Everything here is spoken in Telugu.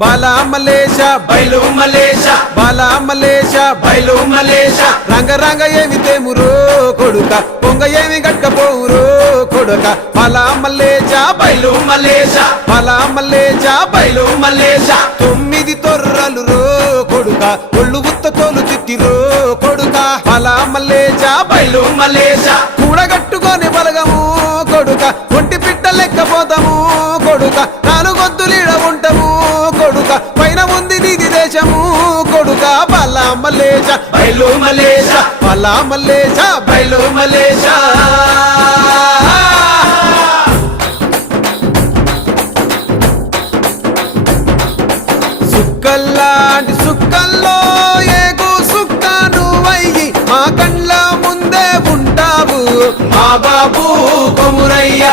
బాలా మలేష బయలు మలేష బాలా మలేష బయలు మలేష రంగ రంగ ఏమి తేమురో కొడుక పొంగ ఏమి గట్టపోవురో కొడుక బాలా మలేష బయలు మలేష బాలా మలేష బయలు మలేష 9 తొర్రలు రో కొడుక ఒళ్ళు ఉత్త తోలు చిట్టిరో కొడుక బాలా మలేష బయలు మలేష కూడగట్టుకొని బలగము కొడుక ఒంటి పిట్ట లెక్కపోతాము కొడుక 4 గొంతులీడ ఉంటాము కొడుక పైన ఉంది నీది దేశము కొడుక బాలా మలేష బయలు మలేష బాలా మలేష బయలు మలేష సుక్కల్లాంటి సుక్కల్లో ఏగు సుక్క నువ్వయ్యి మా కండ్ల ముందే ఉంటావు మా బాబు కొమురయ్య